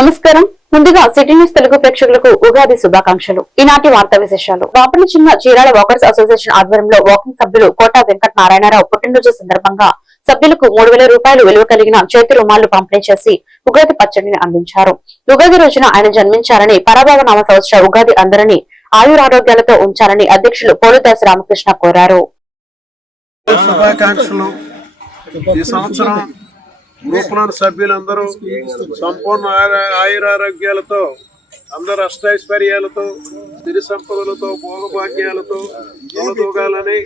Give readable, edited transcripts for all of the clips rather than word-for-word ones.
నమస్కారం. ముందుగా city news Telugu ప్రేక్షకులకు ఉగాది శుభాకాంక్షలు. ఈనాటి వార్తా విశేషాలు. బాపట్ల చిన్న చీరాల వాకర్స్ అసోసియేషన్ ఆధ్వర్యంలో వాకింగ్ సభ్యులు కోట వెంకట నారాయణరావు పుట్టినరోజు సందర్భంగా సభ్యులకు 3,000 రూపాయలు విలువ కలిగిన చేతి రుమాళ్లు పంపిణీ చేసి ఉగాది పచ్చడిని అందించారు. ఉగాది రోజున ఆయన జన్మించారని పరభావ నామ సంవత్సర ఉగాది అందరినీ ఆయురారోగ్యాలతో ఉంచాలని అధ్యక్షులు పోలుదాసి రామకృష్ణ కోరారు. గ్రూపులోని సభ్యులందరూ సంపూర్ణ ఆయురారోగ్యాలతో, అందరూ అష్టైశ్వర్యాలతో, సిరి సంపదలతో, భోగభాగ్యాలతో తొలతూగాలని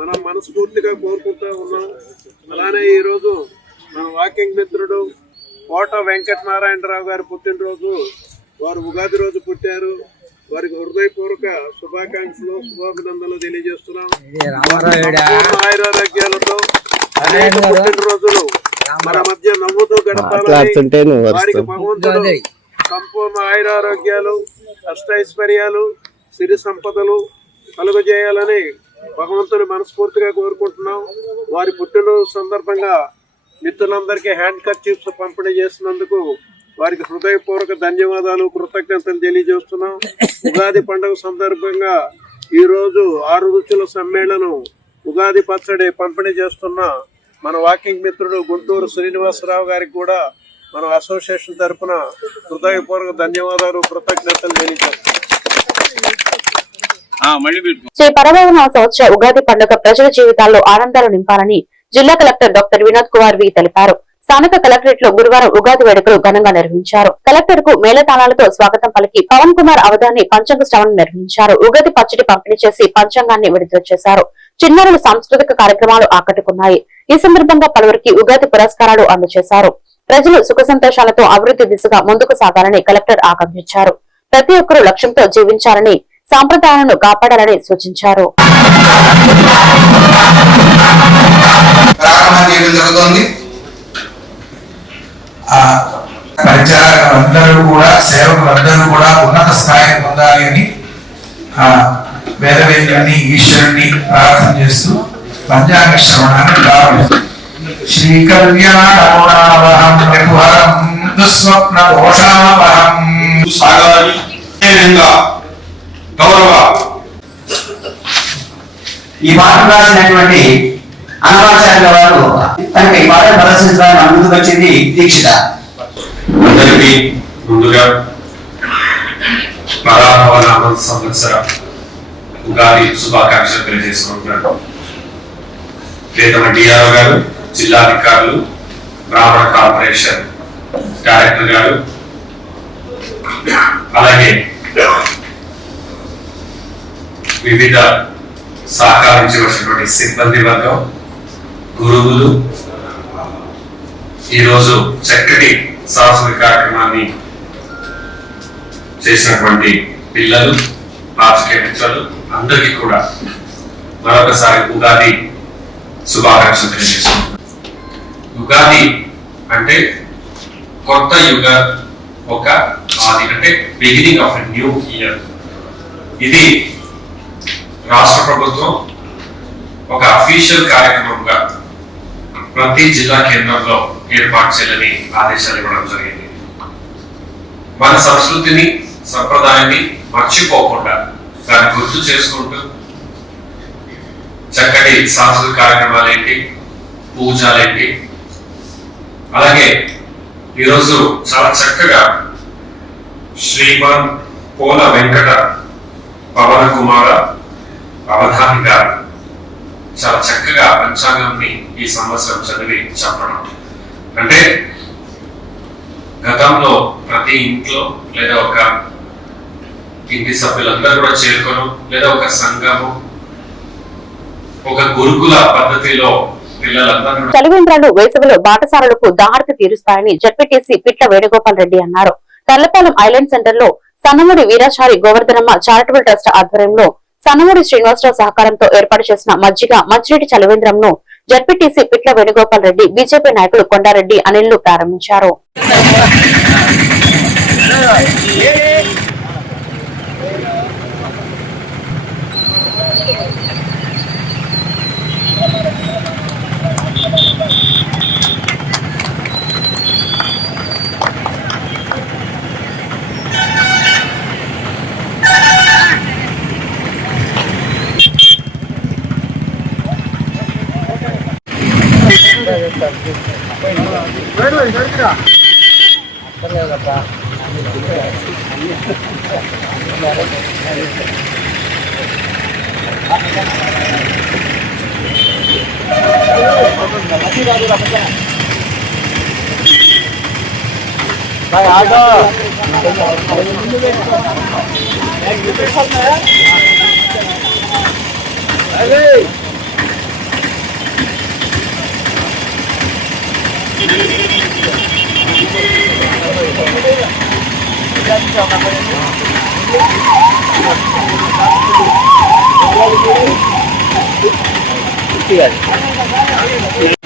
మనం మనస్ఫూర్తిగా కోరుకుంటూ ఉన్నాం. అలానే ఈరోజు మన వాకింగ్ మిత్రుడు కోట వెంకట నారాయణరావు గారి పుట్టినరోజు. వారు ఉగాది రోజు పుట్టారు. వారికి హృదయపూర్వక శుభాకాంక్షలు, శుభాభినందనలు తెలియజేస్తున్నాం. ఆయురారోగ్యాలతో అనేక పుట్టినరోజులు మన మధ్య నవ్వుతూ గడపాలని, వారికి భగవంతుడు సంపూర్ణ ఆయురారోగ్యాలు, అష్టైశ్వర్యాలు, సిరి సంపదలు కలుగజేయాలని భగవంతుని మనస్ఫూర్తిగా కోరుకుంటున్నాం. వారి పుట్టినరోజు సందర్భంగా మిత్రులందరికీ హ్యాండ్ కర్చీఫ్స్ పంపిణీ చేసినందుకు వారికి హృదయపూర్వక ధన్యవాదాలు, కృతజ్ఞతలు తెలియజేస్తున్నాం. ఉగాది పండుగ సందర్భంగా ఈరోజు 6 రుచుల సమ్మేళనం ఉగాది పచ్చడి పంపిణీ చేస్తున్న మన వాకింగ్ మిత్రుడు గుంటూరు శ్రీనివాసరావు గారికి కూడా మన అసోసియేషన్ తరఫున హృదయపూర్వక ధన్యవాదాలు, కృతజ్ఞతలు తెలియజేస్తున్నాం. శ్రీ పరభావ సంవత్సర ఉగాది పండుగ ప్రజల జీవితాల్లో ఆనందాలు నింపాలని జిల్లా కలెక్టర్ డాక్టర్ వినోద్ కుమార్ వి తెలిపారు. స్థానిక కలెక్టరేట్ లో గురువారం ఉగాది వేడుకలు ఘనంగా నిర్వహించారు. కలెక్టర్ కు మేళతాళాలతో స్వాగతం పలికి పవన్ కుమార్ అవధాని పంచాంగ శ్రవణం నిర్వహించారు. ఉగాది పచ్చడి పంపిణీ చేసి పంచాంగాన్ని విడుదల చేశారు. చిన్నారుల సాంస్కృతిక కార్యక్రమాలు ఆకట్టుకున్నాయి. ఈ సందర్భంగా పలువురికి ఉగాది పురస్కారాలు అందజేశారు. ప్రజలు సుఖ సంతోషాలతో అభివృద్ధి దిశగా ముందుకు సాగాలని కలెక్టర్ ఆకాంక్షించారు. ప్రతి ఒక్కరూ లక్ష్యంతో జీవించాలని, సాంప్రదాయాలను కాపాడాలని సూచించారు. పరిచారకులందరూ కూడా, సేవకులందరూ కూడా ఉన్నత స్థాయికి పొందాలి అని వేదవేద్యాన్ని, ఈశ్వరుని ప్రార్థన చేస్తూ పంచాంగ శ్రవణాన్ని ప్రారంభిస్తారు. శ్రీకళ్యాణవహం రఘువరం దుస్వప్న దోషావహం గౌరవ ఈ పాట రాసినటువంటి అన్నమాచార్య వారు తనకి ఈ పాటను ప్రదర్శించడానికి ముందుకు వచ్చింది దీక్షిత. అందరికీ ముందుగా పరాభవ నామ సంవత్సర ఉగాది శుభాకాంక్షలు తెలియజేసుకుంటున్నాను. వేతమ డిఆర్ఓ గారు, జిల్లా అధికారులు, బ్రాహ్మణ కార్పొరేషన్ డైరెక్టర్ గారు, అలాగే వివిధ సహకరించవలసినటువంటి సిబ్బంది వర్గం, గురువులు, ఈరోజు చక్కటి సాంస్కృతిక కార్యక్రమాన్ని చేసినటువంటి పిల్లలు, రాజకీయ మిత్రులు అందరికీ కూడా మరొకసారి ఉగాది శుభాకాంక్షలు తెలియజేస్తున్నాం. ఉగాది అంటే కొత్త యుగ ఒక ఆది, అంటే beginning of a new year. ఇది రాష్ట్ర ప్రభుత్వం ఒక అఫీషియల్ కార్యక్రమంగా ప్రతి జిల్లా కేంద్రంలో ఏర్పాటు చేయాలని ఆదేశాలు ఇవ్వడం జరిగింది. మన సంస్కృతిని, సంప్రదాయాన్ని మర్చిపోకుండా దాన్ని గుర్తు చేసుకుంటూ చక్కటి సాంస్కృతిక కార్యక్రమాలేంటి, పూజలేంటి, అలాగే ఈరోజు చాలా చక్కగా శ్రీమాన్ పోల వెంకట పవన కుమార అవధాని గారు చాలా చక్కగా పంచాంగాన్ని ఈ సంవత్సరం చదివి చెప్పడం. అంటే గతంలో ప్రతి ఇంట్లో లేదా ఒక ఇంటి సభ్యులందరూ కూడా చేరుకోను, లేదా ఒక సంఘము, ఒక గురుకుల పద్ధతిలో పిల్లలందరూ చలివేంద్రాలు వేసవిలో బాటసారులకు దాహార్తి తీరుస్తాయని జడ్పీటీసీ పిట్ల వేణుగోపాల్ రెడ్డి అన్నారు. తర్లపాలెం ఐలాండ్ సెంటర్ లో సన్నముడి వీరాచారి గోవర్ధనమ్మ చారిటబుల్ ట్రస్ట్ ఆధ్వర్యంలో సన్నముడి శ్రీనివాసరావు సహకారంతో ఏర్పాటు చేసిన మజ్జిగ, మంచినీటి చలివేంద్రంను జడ్పీటీసీ పిట్ల వేణుగోపాల్ రెడ్డి, బీజేపీ నాయకులు కొండారెడ్డి, అనిల్లు ప్రారంభించారు.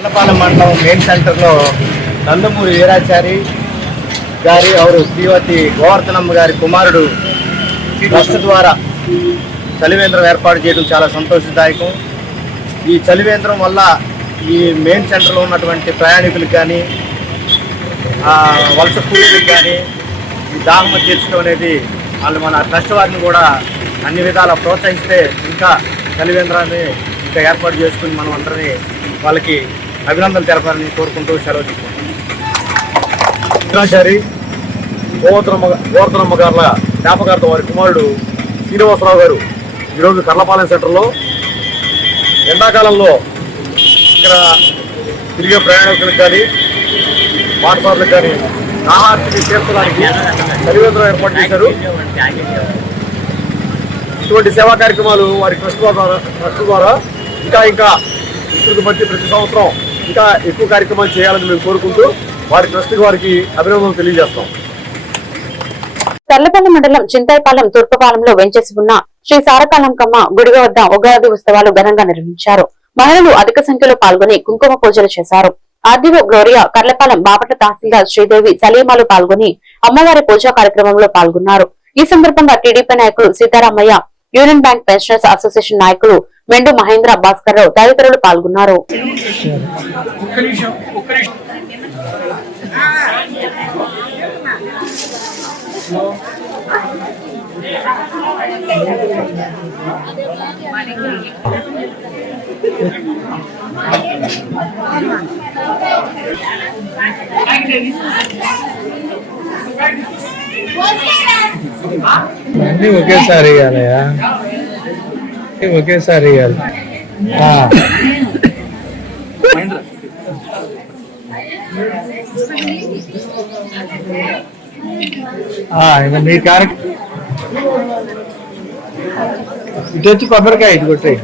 కర్లపాలెం మండలం మెయిన్ సెంటర్లో నందమూరి వీరాచారి గారి శ్రీమతి గోవర్ధనమ్మ గారి కుమారుడు ట్రస్ట్ ద్వారా చలివేంద్రం ఏర్పాటు చేయడం చాలా సంతోషదాయకం. ఈ చలివేంద్రం వల్ల ఈ మెయిన్ సెంటర్లో ఉన్నటువంటి ప్రయాణికులకు కానీ వలస కూలీలకు కానీ ఈ దాహం తీర్చడం అనేది వాళ్ళు మన ట్రస్ట్ వారిని కూడా అన్ని విధాలా ప్రోత్సహిస్తే ఇంకా చలివేంద్రాన్ని ఇంకా ఏర్పాటు చేసుకుని మనం అందరినీ వాళ్ళకి అభినందనలు తెలపాలని కోరుకుంటూ సెలవు తీసుకుంటాం. వీరాచారి గోవర్ధనమ్మ గారుల జ్ఞాపకార్థం వారి కుమారుడు శ్రీనివాసరావు గారు ఈరోజు కర్లపాలెం సెంటర్లో ఎండాకాలంలో ఇక్కడ తిరిగే ప్రయాణికులకు కానీ పాఠశాలకు కానీ ఆహారాన్ని చేర్చడానికి చలివేంద్రం ఏర్పాటు చేశారు. ఇటువంటి సేవా కార్యక్రమాలు వారి ట్రస్ట్ ద్వారా ఇంకా విస్తృతి బట్టి ప్రతి సంవత్సరం ఇంకా ఎక్కువ కార్యక్రమాలు చేయాలని మేము కోరుకుంటూ వారి ట్రస్ట్ వారికి అభినందనలు తెలియజేస్తాం. తర్లపల్లి మండలం చింతాయిపాలెం తూర్పుపాలెంలో వెంచేసి ఉన్న శ్రీ సారకాలంకమ్మ గుడి వద్ద ఉగాది ఉత్సవాలు ఘనంగా నిర్వహించారు. మహిళలు అధిక సంఖ్యలో పాల్గొని కుంకుమ పూజలు చేశారు. ఆర్డీఓ గ్లోరియా, కర్లపాలెం బాపట్ల తహసీల్దార్ శ్రీదేవి, సలీమాలు పాల్గొని అమ్మవారి పూజా కార్యక్రమంలో పాల్గొన్నారు. ఈ సందర్భంగా టీడీపీ నాయకులు Sitaramaiah, union bank pensioners association నాయకులు మెండు మహేంద్ర భాస్కర్ రావు తదితరులు పాల్గొన్నారు. అన్నీ ఒకేసారి ఇవ్వాలయా, ఒకేసారి ఇవ్వాలి. మీ కార్యక్రమం ఇటు వచ్చి కొబ్బరికాయ ఇటు కొట్టాయి.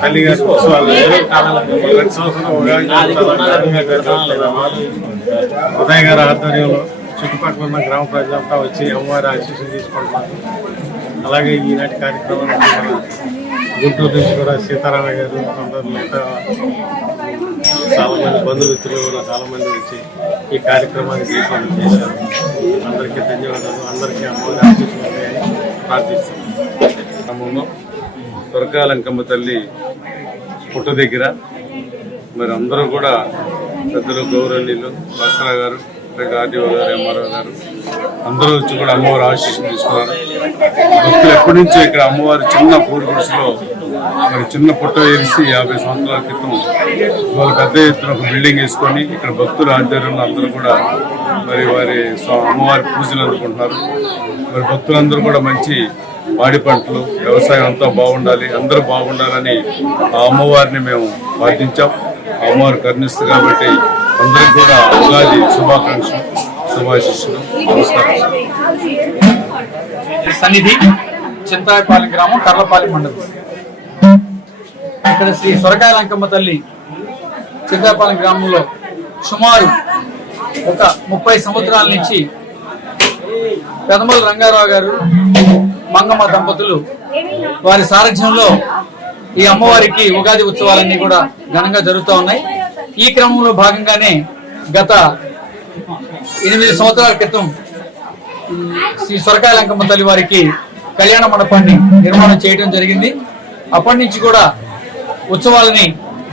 తల్లి గారి ఉత్సవాలు ప్రతి సంవత్సరం ఉదయ్ గారి ఆధ్వర్యంలో చుట్టుపక్కల ఉన్న గ్రామ ప్రజలంతా వచ్చి అమ్మవారి ఆశీస్సులు తీసుకుంటున్నారు. అలాగే ఈనాటి కార్యక్రమానికి మన గుంటూరు నుంచి కూడా సీతారామయ్య గారు అందరూ చాలా మంది బంధుమిత్రులు కూడా చాలా మంది వచ్చి ఈ కార్యక్రమాన్ని చేశారు. అందరికీ ధన్యవాదాలు. అందరికీ అమ్మవారి ఆశీస్సులు ఉంటాయని ప్రార్థిస్తున్నాం. గ్రామంలో స్వర్గాలంకమ్మ తల్లి పుట్ట దగ్గర మరి అందరూ కూడా పెద్దలు, గౌరవనీయులు, భాస్కర గారు, ఆర్డీఓ గారు, ఎంఆర్ఓ గారు అందరూ వచ్చి కూడా అమ్మవారి ఆశీస్సులు తీసుకున్నారు. భక్తులు ఎప్పటి నుంచో ఇక్కడ అమ్మవారి చిన్న పూరి గుడిసెలో మరి చిన్న పుట్ట వేసి 50 సంవత్సరాల క్రితం వాళ్ళు పెద్ద ఎత్తున ఒక బిల్డింగ్ వేసుకొని ఇక్కడ భక్తుల ఆధ్వర్యంలో అందరూ కూడా మరి వారి అమ్మవారి పూజలు అందుకుంటున్నారు. మరి భక్తులందరూ కూడా మంచి పాడి పంటలు, వ్యవసాయం అంతా బాగుండాలి, అందరూ బాగుండాలని ఆ అమ్మవారిని మేము ప్రార్థించాం. అమ్మవారు కరుణిస్తుంది కాబట్టి అందరికీ కూడా ఉగాది శుభాకాంక్షలు, శుభాశిస్సులు. నమస్కారం. సన్నిధి చింతాయిపాలెం గ్రామం, కర్లపాలెం మండలం. ఇక్కడ శ్రీ స్వర్గాలంకమ్మ తల్లి చింతాయిపాలెం గ్రామంలో సుమారు ఒక 30 సంవత్సరాల నుంచి పెదమల రంగారావు గారు, మంగమ్మ దంపతులు వారి సారథ్యంలో ఈ అమ్మవారికి ఉగాది ఉత్సవాలన్నీ కూడా ఘనంగా జరుగుతూ ఉన్నాయి. ఈ క్రమంలో భాగంగానే గత 8 సంవత్సరాల క్రితం శ్రీ సొరకాయలంకమ్మ తల్లి వారికి కళ్యాణ మండపాన్ని నిర్మాణం చేయడం జరిగింది. అప్పటి నుంచి కూడా ఉత్సవాలని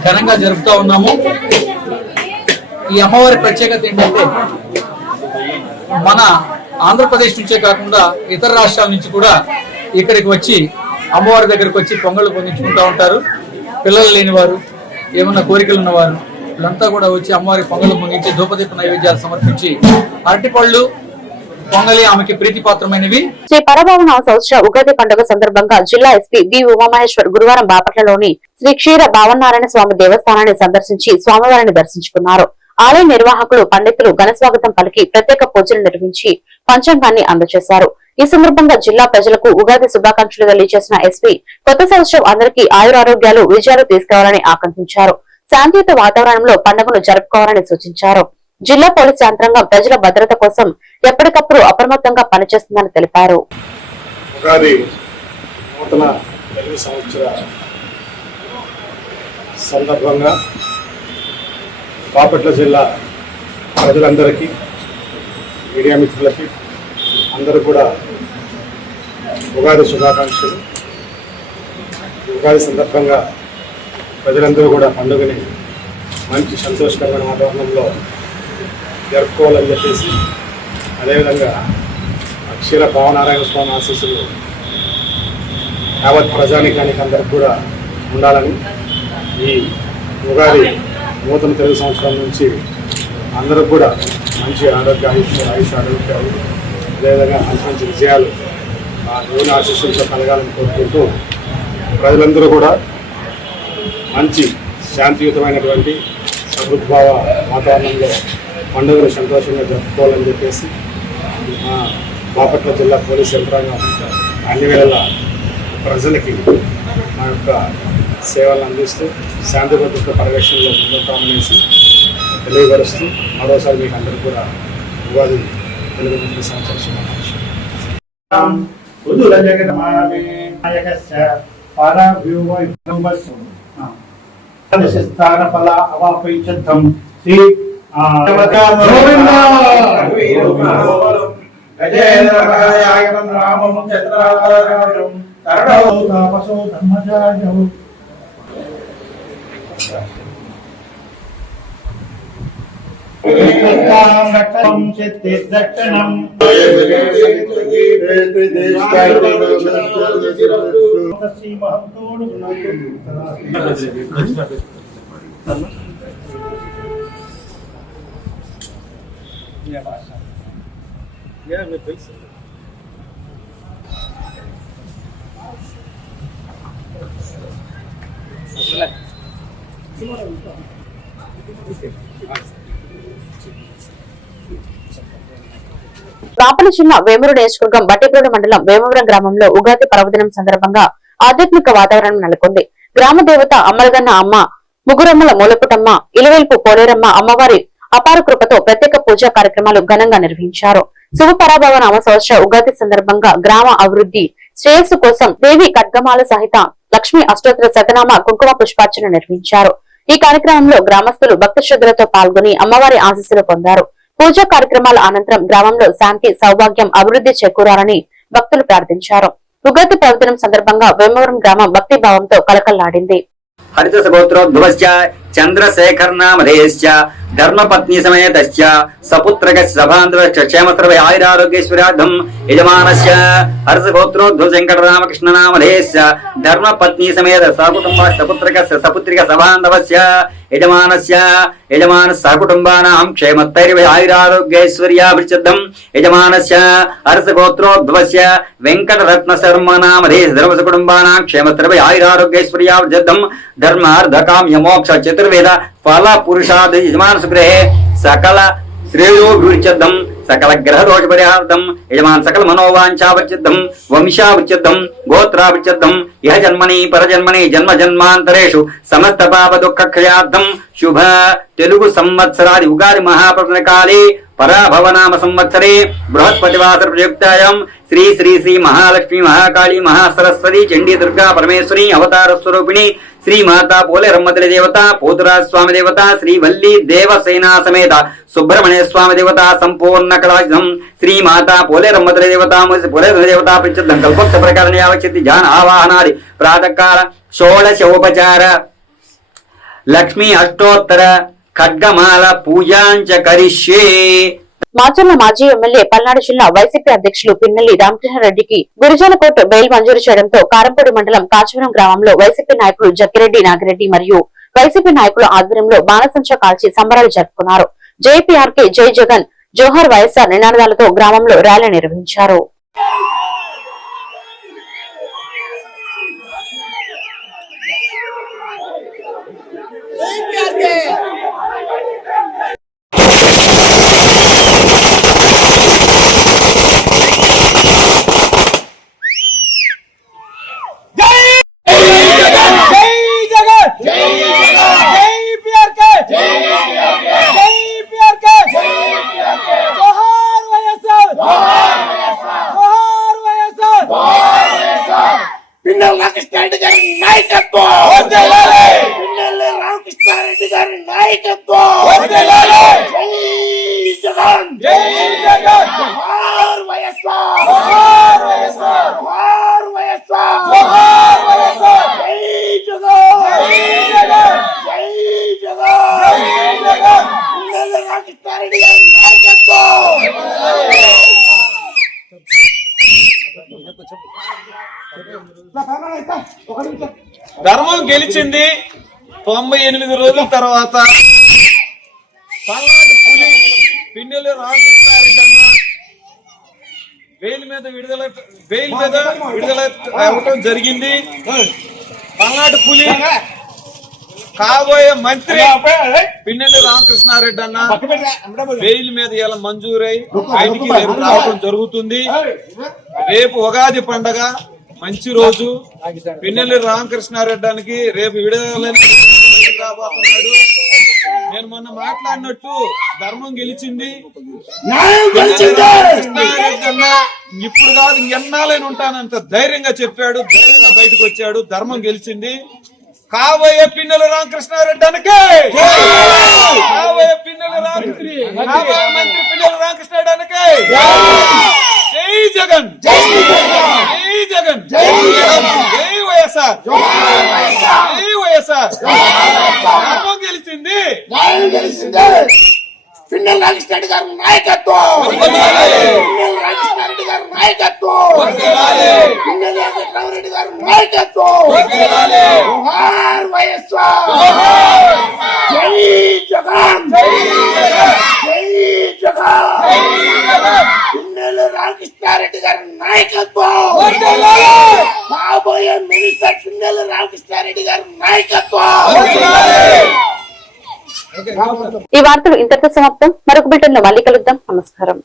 ఘనంగా జరుపుతూ ఉన్నాము. ఈ అమ్మవారి ప్రత్యేకత ఏంటంటే మన ఆంధ్రప్రదేశ్ నుంచే కాకుండా ఇతర రాష్ట్రాల నుంచి కూడా ఇక్కడికి వచ్చి అమ్మవారి దగ్గరకు వచ్చి పొంగళ్ళు పొందించుకుంటూ ఉంటారు. పిల్లలు లేని వారు, ఏమన్నా కోరికలు ఉన్నవారు వీళ్ళంతా కూడా వచ్చి అమ్మవారి పొంగళ్ళు పొంగించి ధూపదీప నైవేద్యాలు సమర్పించి అరటిపళ్ళు పొంగలి ఆమెకి ప్రీతిపాత్రమైనవి. శ్రీ పరభవన సంవత్సర ఉగాది పండుగ సందర్భంగా జిల్లా ఎస్పీ బి ఉమామహేశ్వర్ గురువారం బాపట్లలోని శ్రీ క్షీర భావనారాయణ స్వామి దేవస్థానాన్ని సందర్శించి స్వామివారిని దర్శించుకున్నారు. ఆలయ నిర్వాహకులు పండితులు ఘనస్వాగతం పలికి ప్రత్యేక పూజలు నిర్వహించి పంచాంగాన్ని అందజేశారు. ఈ సందర్భంగా జిల్లా ప్రజలకు ఉగాది శుభాకాంక్షలు తెలియజేసిన ఎస్పీ కొత్త సంవత్సరం అందరికీ ఆయురారోగ్యాలు విజయాలు తీసుకురావాలని ఆకాంక్షించారు. శాంతియుత వాతావరణంలో పండుగను జరుపుకోవాలని సూచించారు. జిల్లా పోలీస్ యంత్రాంగం ప్రజల భద్రత కోసం ఎప్పటికప్పుడు అప్రమత్తంగా పనిచేస్తుందని తెలిపారు. ఉగాది నూతన తెలుగు సంవత్సర సందర్భంగా బాపట్ల జిల్లా ప్రజలందరికీ, మీడియా మిత్రులకి అందరూ కూడా ఉగాది శుభాకాంక్షలు. ఉగాది సందర్భంగా ప్రజలందరూ కూడా పండుగని మంచి సంతోషకరమైన వాతావరణంలో జరుపుకోవాలని చెప్పేసి, అదేవిధంగా క్షీర భావనారాయణ స్వామి ఆశీస్సులు యావత్ ప్రజానికానికి అందరికి కూడా ఉండాలని, ఈ ఉగాది నూతన తెలుగు సంవత్సరం నుంచి అందరూ కూడా మంచి ఆయుష్ ఆరోగ్యాలు, అదేవిధంగా మంచి మంచి విజయాలు ఆ దేవుని ఆశీస్సులతో కలగాలని కోరుకుంటూ ప్రజలందరూ కూడా మంచి శాంతియుతమైనటువంటి సహృద్భావ వాతావరణంలో పండుగను సంతోషంగా జరుపుకోవాలని చెప్పేసి బాపట్ల జిల్లా పోలీస్ యంత్రాంగం అన్ని వేళలా ప్రజలకి మా యొక్క సేవలను అందిస్తూ శాంతి భద్రత పరిరక్షణలో ముందుంటామనేసి తెలియపరుస్తూ మరోసారి మీకు అందరూ కూడా ఉగాది తెలుగు సంవత్సరం శుభాకాంక్షలు. బాపట్ల జిల్లా వేమూరు నియోజకవర్గం బట్టిప్రోలు మండలం వేమవరం గ్రామంలో ఉగాది పర్వదినం సందర్భంగా ఆధ్యాత్మిక వాతావరణం నెలకొంది. గ్రామ దేవత అమ్మలగన్న అమ్మ, ముగురమ్మల మూలపుటమ్మ, ఇలవేల్పు పోలేరమ్మ అమ్మవారి అపార కృపతో ప్రత్యేక పూజా కార్యక్రమాలు ఘనంగా నిర్వహించారు. శుభ పరాభవన సంవత్సర ఉగాది సందర్భంగా గ్రామ అభివృద్ధి శ్రేయస్సు కోసం దేవి ఖడ్గమాల సహిత లక్ష్మీ అష్టోత్తర శతనామ కుంకుమ పుష్పార్చన నిర్వహించారు. ఈ కార్యక్రమంలో గ్రామస్తులు భక్తి శ్రద్ధలతో పాల్గొని అమ్మవారి ఆశీస్సులు పొందారు. పూజా కార్యక్రమాల అనంతరం గ్రామంలో శాంతి, సౌభాగ్యం, అభివృద్ధి చేకూరాలని భక్తులు ప్రార్థించారు. ఉగాది పర్వదినం సందర్భంగా వేమవరం గ్రామం భక్తి భావంతో కలకల్లాడింది. హరిత సగోత్రోద్భవశ్చ చంద్రశేఖర్ నామధేయశ్చ ధర్మపత్ని సమేతశ్చ సపుత్రకస్య సభాంధ్రశ్చ క్షేమస్రవై ఆయురారోగ్యేశ్వర్యార్థం యజమానస్య హర్షగోత్రోద్భవ వెంకటరామకృష్ణ నామధేయశ్చ ధర్మపత్ని సమేత సకుటుంబ సపుత్రకస్య సపుత్రిక సభాంధవస్య యజమానస్య యజమాన సకుటుంబానాం క్షేమస్థైర్వై ఆయురారోగ్యేశ్వర్యాభివృద్ధ్యం యజమానస్య హర్షగోత్రోద్భవస్య వెంకటరత్న శర్మ నామధేయశ్చ ధర్మ సకుటుంబానాం క్షేమస్థైర్వై ఆయురారోగ్యేశ్వర్యాభివృద్ధ్యం ధర్మార్థ కామ్య మోక్ష చతుర్వేద ఫల పురుషాది యజమాన సుగ్రహే సకల శ్రేయోభివృద్ధ్యం సకల గ్రహ దోష పరిహార్థం యజమాన్ సకల మనోవాంఛావృచ్చిద్దం వంశావృచ్చిద్దం గోత్రావృచ్చిద్దం ఇహ జన్మని పరజన్మని జన్మ జన్మాంతరేషు సమస్త పాప దుఃఖ క్షయార్థం శుభ తెలుగు సంవత్సరాది ఉగాది మహాప్రవచన కాలే పరాభవనామ సంవత్సరే బృహస్పతివాసర ప్రయుక్తాయాం శ్రీ శ్రీ శ్రీ మహాలక్ష్మి మహాకాళి మహాసరస్వతి చండీ దుర్గా పరమేశ్వరి అవతార స్వరూపిణి శ్రీ మాతా పోలేరమ్మతలి దేవత పోతురాజ స్వామి దేవత శ్రీ వల్లి దేవసేనా సమేత సుబ్రహ్మణ్య స్వామి దేవత సంపూర్ణ కళాయుధం శ్రీ మాతా పోలేరమ్మతలి దేవత పోలేర దేవత ప్రసిద్ధం కల్పోక్త ప్రకారం యావచ్చిత్తి జాన ఆవాహనాది ప్రాతకాల షోడశోపచార లక్ష్మీ అష్టోత్తర ఖడ్గమాల పూజాంచ కరిష్యే. మాచర్ల మాజీ ఎమ్మెల్యే పల్నాడు జిల్లా వైసీపీ అధ్యక్షులు పిన్నెల్లి రామకృష్ణారెడ్డికి గురిజాల కోర్టు బెయిల్ మంజూరు చేయడంతో కారంపూడి మండలం కాచవరం గ్రామంలో వైసీపీ నాయకులు జక్కిరెడ్డి నాగిరెడ్డి మరియు వైసీపీ నాయకుల ఆధ్వర్యంలో బాణసంచా కాల్చి సంబరాలు జరుపుకున్నారు. జేపీఆర్కే జై జగన్ జోహర్ వైఎస్ఆర్ నినాదాలతో గ్రామంలో ర్యాలీ నిర్వహించారు. పిన్నెల్లి రామకృష్ణారెడ్డి గారి నాయకత్వం, పిన్నెల్లి రామకృష్ణారెడ్డి గారి నాయకత్వం, జై జగన్, జై జగన్, జోహార్ వైఎస్ఆర్, జోహార్ వైఎస్ఆర్, జోహార్ వైఎస్ఆర్, జోహార్ వైఎస్ఆర్, జై జగన్, జై జగన్, జై జగన్, జై జగన్, పిన్నెల్లి రామకృష్ణారెడ్డి గారి నాయకత్వం. ధర్మం గెలిచింది 98 రోజుల తర్వాత. పల్నాడు పులి పిన్నెల్లి రామకృష్ణారెడ్డి అన్న బెయిల్ మీద విడుదల అవ్వటం జరిగింది. పల్నాడు పులి కాబోయే మంత్రి పిన్నెల్లి రామకృష్ణారెడ్డి అన్న బెయిల్ మీద ఇలా మంజూరై ఆయనకి రేపు రావడం జరుగుతుంది. రేపు ఉగాది పండగ మంచి రోజు. పిన్నెల్లి రామకృష్ణారెడ్డికి రేపు విడుదల రాబోతున్నాడు. నేను మొన్న మాట్లాడినట్టు ధర్మం గెలిచింది. ఇప్పుడు కాదు ఎన్నాళ్ళని ఉంటానంత ధైర్యంగా చెప్పాడు. ధైర్యంగా బయటకు వచ్చాడు. ధర్మం గెలిచింది. కాబోయే పిన్నెల్లి రామకృష్ణారెడ్డి అనకే, కాబోయే పిన్నెల్లి మంత్రి పిన్నెల్లి రామకృష్ణారెడ్డి అనకే జై జగన్, జై జగన్, జై జగన్, జై వైఎస్ఆర్, జై వైఎస్ఆర్. ధర్మం గెలిచింది. పిన్నెల్లి రామకృష్ణారెడ్డి గారి నాయకత్వం, పిన్నెల్లి రామకృష్ణారెడ్డి గారి నాయకత్వం, పిన్నెల్లి రామకృష్ణారెడ్డి గారి నాయకత్వం, జోహార్ వైఎస్ఆర్, జై జగన్, జై జగన్, పిన్నెల్లి రామకృష్ణారెడ్డి గారి నాయకత్వం, కాబోయే మినిస్టర్ పిన్నెల్లి రామకృష్ణారెడ్డి గారి నాయకత్వం. ఈ వార్తలు ఇంతటితో సమాప్తం. మరొక బులెటిన్ లో మళ్ళీ కలుద్దాం. నమస్కారం.